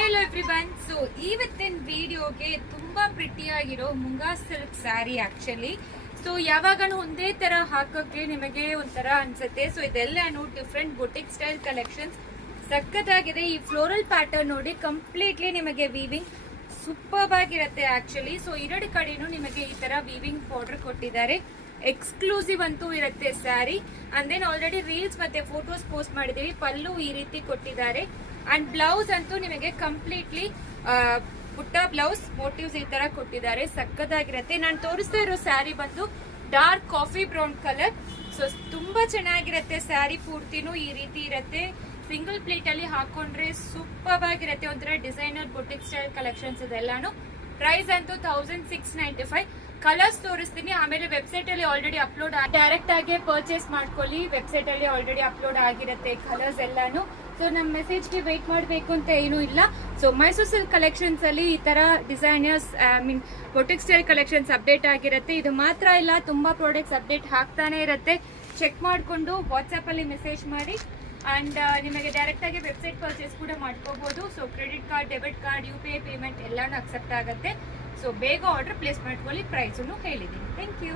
Hi hello everyone. So ಇವತ್ತಿನ ವಿಡಿಯೋಗೆ ತುಂಬಾ ಪ್ರಿಟಿಯಾಗಿರೋ Munga silk sari actually. So ಯಾವಾಗನೂ ಒಂದೇ ತರ ಹಾಕೋಕೆ ನಿಮಗೆ ಒಂಥರ ಅನ್ಸುತ್ತೆ. ಸೊ ಇದೆಲ್ಲಾನು ಡಿಫ್ರೆಂಟ್ ಬುಟಿಕ್ ಸ್ಟೈಲ್ ಕಲೆಕ್ಷನ್ಸ್ ಸಖತ್ತಾಗಿದೆ. ಈ ಫ್ಲೋರಲ್ ಪ್ಯಾಟರ್ನ್ ನೋಡಿ, ಕಂಪ್ಲೀಟ್ಲಿ ನಿಮಗೆ ವೀವಿಂಗ್ ಸೂಪರ್ ಆಗಿರುತ್ತೆ ಆಕ್ಚುಲಿ. ಸೊ ಎರಡು ಕಡೆನೂ ನಿಮಗೆ ಈ ತರ ವೀವಿಂಗ್ ಬಾರ್ಡರ್ ಕೊಟ್ಟಿದ್ದಾರೆ. ಎಕ್ಸ್ಕ್ಲೂಸಿವ್ ಅಂತೂ ಇರುತ್ತೆ sari. And then already reels ಮತ್ತೆ ಫೋಟೋಸ್ ಪೋಸ್ಟ್ ಮಾಡಿದೀವಿ. ಪಲ್ಲು ಈ ರೀತಿ ಕೊಟ್ಟಿದ್ದಾರೆ. ಅಂಡ್ ಬ್ಲೌಸ್ ಅಂತೂ ನಿಮಗೆ ಕಂಪ್ಲೀಟ್ಲಿ ಪುಟ್ಟ ಬ್ಲೌಸ್ ಮೋಟಿವ್ಸ್ ಈ ತರ ಕೊಟ್ಟಿದ್ದಾರೆ. ಸಕ್ಕದಾಗಿರುತ್ತೆ. ನಾನು ತೋರಿಸ್ತಾ ಇರೋ ಸ್ಯಾರಿ ಬಂದು dark coffee brown colour. So ತುಂಬಾ ಚೆನ್ನಾಗಿರುತ್ತೆ ಸ್ಯಾರಿ. ಪೂರ್ತಿನೂ ಈ ರೀತಿ ಇರುತ್ತೆ. ಸಿಂಗಲ್ ಪ್ಲೇಟ್ ಅಲ್ಲಿ ಹಾಕೊಂಡ್ರೆ ಸೂಪರ್ ಆಗಿರುತ್ತೆ. ಒಂಥರ ಡಿಸೈನರ್ ಬುಟಿಕ್ ಸ್ಟೈಲ್ ಕಲೆಕ್ಷನ್ಸ್ ಇದೆಲ್ಲಾನು. ಪ್ರೈಸ್ ಅಂತೂ 1695. ಕಲರ್ಸ್ ತೋರಿಸ್ತೀನಿ, ಆಮೇಲೆ ವೆಬ್ಸೈಟ್ ಅಲ್ಲಿ ಆಲ್ರೆಡಿ ಅಪ್ಲೋಡ್ ಡೈರೆಕ್ಟ್ ಆಗಿ ಪರ್ಚೇಸ್ ಮಾಡ್ಕೊಳ್ಳಿ. ವೆಬ್ಸೈಟ್ ಅಲ್ಲಿ ಆಲ್ರೆಡಿ ಅಪ್ಲೋಡ್ ಆಗಿರುತ್ತೆ ಕಲರ್ಸ್ ಎಲ್ಲಾನು. ಸೊ ನಮ್ಮ ಮೆಸೇಜ್ಗೆ ವೇಟ್ ಮಾಡಬೇಕು ಅಂತ ಏನೂ ಇಲ್ಲ. ಸೊ ಮೈಸೂರು ಸಿಲ್ಕ್ ಕಲೆಕ್ಷನ್ಸ್ ಅಲ್ಲಿ ಈ ತರ designers boutique style collections update ಆಗಿರುತ್ತೆ. ಇದು ಮಾತ್ರ ಇಲ್ಲ, ತುಂಬಾ ಪ್ರಾಡಕ್ಟ್ಸ್ ಅಪ್ಡೇಟ್ ಆಗ್ತಾನೆ ಇರುತ್ತೆ. ಚೆಕ್ ಮಾಡಿಕೊಂಡು ವಾಟ್ಸ್ಆಪ್ ಅಲ್ಲಿ ಮೆಸೇಜ್ ಮಾಡಿ. ಅಂಡ್ ನಿಮಗೆ ಡೈರೆಕ್ಟ್ ಆಗಿ ವೆಬ್ಸೈಟ್ ಪರ್ಚೇಸ್ ಕೂಡ ಮಾಡ್ಕೋಬಹುದು. So credit card, debit card, UPI payment ಎಲ್ಲಾನು ಅಕ್ಸೆಪ್ಟ್ ಆಗುತ್ತೆ. ಸೊ ಬೇಗ ಆರ್ಡರ್ ಪ್ಲೇಸ್ ಮಾಡ್ಕೊಳ್ಳಿ. ಪ್ರೈಸನ್ನು ಹೇಳಿದ್ದೀನಿ. Thank you.